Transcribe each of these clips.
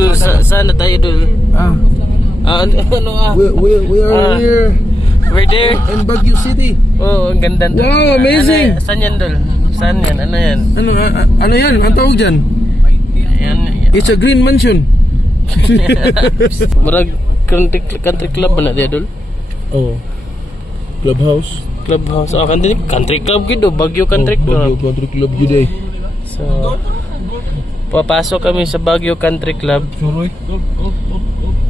Dul, sana tayo dul. We are here We're there. in Baguio City. Oh, ang ganda. Wow, amazing. Saan yan dul? Saan yan? Ano yan? Ano yan? Ang tawag dyan? Ayan. It's a green mansion. Murag country club ba na diya dul? Oh. Clubhouse. Clubhouse. Country club gitu. Baguio Country Baguio Club. Country Club today. So, papasok kami sa Baguio Country Club.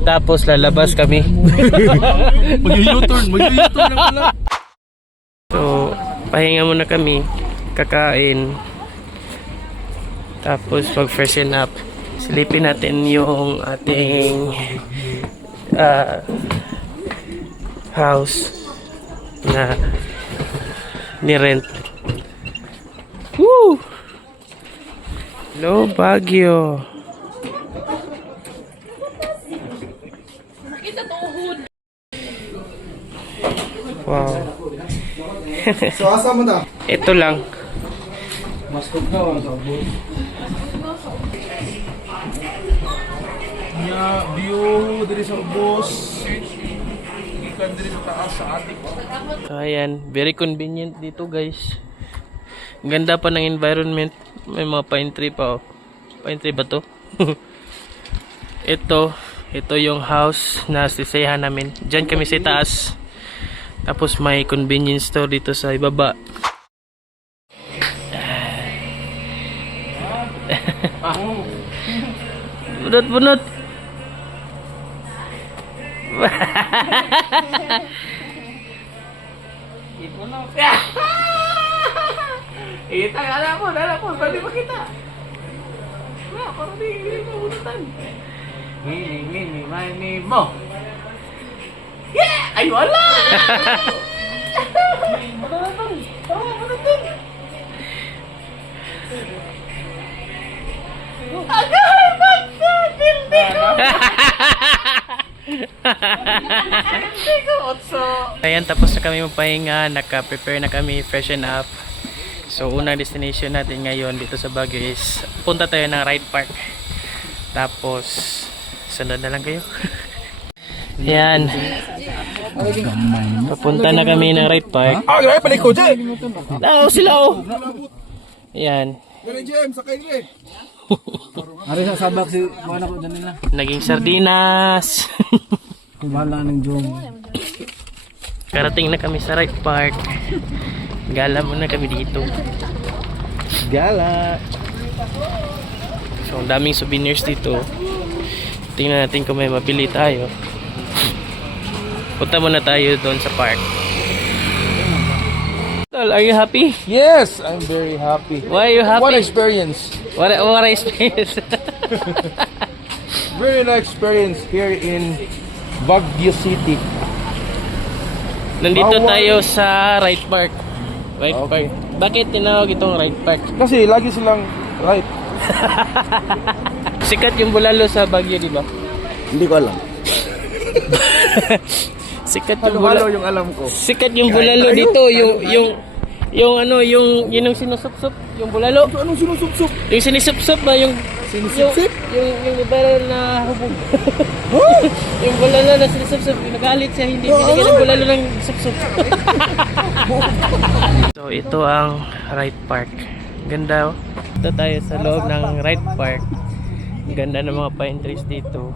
Tapos lalabas kami. Mag-U-turn na pala. So, pahinga muna kami. Kakain. Tapos pag-freshen up. Silipin natin yung ating house na ni-rent. Woo! Hello, Baguio. Wow. So, asa mo na? Ito lang. View diri sa ubos. Ikan diri sa taas sa atik. So, ayan. Very convenient dito, guys. Ang ganda pa ng environment. May mga pine tree pa, oh. Pine tree ba to? Ito yung house na sisayahan namin. Diyan kami sa taas. Tapos may convenience store dito sa ibaba. Bunot. Kita dala po, pwede makita. Parang hindi mo bunutan. Mini mo. Yeah! Ay, wala! Ayan, tapos na kami magpahinga. Naka-prepare na kami, freshen up. So, unang destination natin ngayon dito sa Baguio is punta tayo ng Ride Park. Tapos, sunod na lang kayo. Ayan. Papunta na kami ng Ride Park. Grabe pala ko dyan. Sila oh. Ayan. Ari sa sabak si kuha ko dyan nila. Naging sardinas. Kumala ng jong. Karating na kami sa Ride Park. Gala muna kami dito. Gala. So, ang daming souvenirs dito. Tingnan natin kung may mabili tayo. Punta muna tayo doon sa park. Tol, are you happy? Yes, I'm very happy. Why are you happy? What experience? What experience? Very nice experience here in Baguio City. Nandito Bawal. tayo sa Ride Park. Ride Okay. Park. Bakit tinawag itong Ride Park? Kasi lagi silang right. Sikat yung bulalo sa Baguio, di ba? Hindi ko alam. Sikat yung Halo-halo bulalo. yung alam ko. Sikat yung bulalo dito, yung sinusup-sup, yung bulalo. Anong sinusubsob? Yung sinisupsup ba yung Sinisipsip? yung bulalo na hubog. Yung bulalo na sinisupsup, nagalit siya hindi binigyan ng bulalo ng supsup. So ito ang Ride Park. Ganda oh. Ito tayo sa loob ng Ride Park. Ganda ng mga pine trees dito.